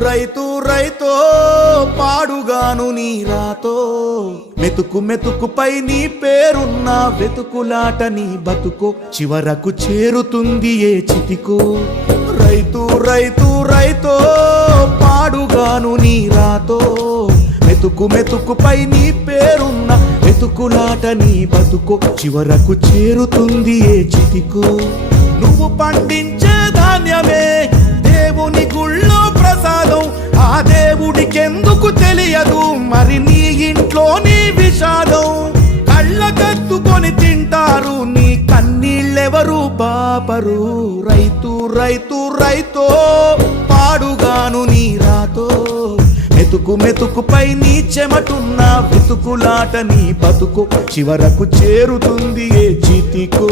రైతు రైతో పాడుగాను నీ రాతో మెతుకు మెతుకుపై నీ పేరున్న వెతుకులాట నీ బతుకో చివరకు చేరుతుంది ఏ చితికో రైతు రైతు రైతో పాడుగాను నీ రాతో మెతుకు మెతుకుపై నీ పేరున్న వెతుకులాట నీ బతుకో చివరకు చేరుతుంది ఏ చితికో నువ్వు పండించే ధాన్యమే దేవుని గుళ్ళో ప్రసాదం ఆ దేవుడికెందుకు తెలియదు మరి నీ ఇంట్లో నీ విషాదం కళ్ళకత్తుకొని తింటారు నీ కన్నీళ్ళెవరు పాపరు రైతు రైతు రైతో పాడుగాను నీ రాతో మెతుకు మెతుకుపై నీ చెమటున్న వెతుకులాట నీ బతుకు చివరకు చేరుతుంది ఏ చితికో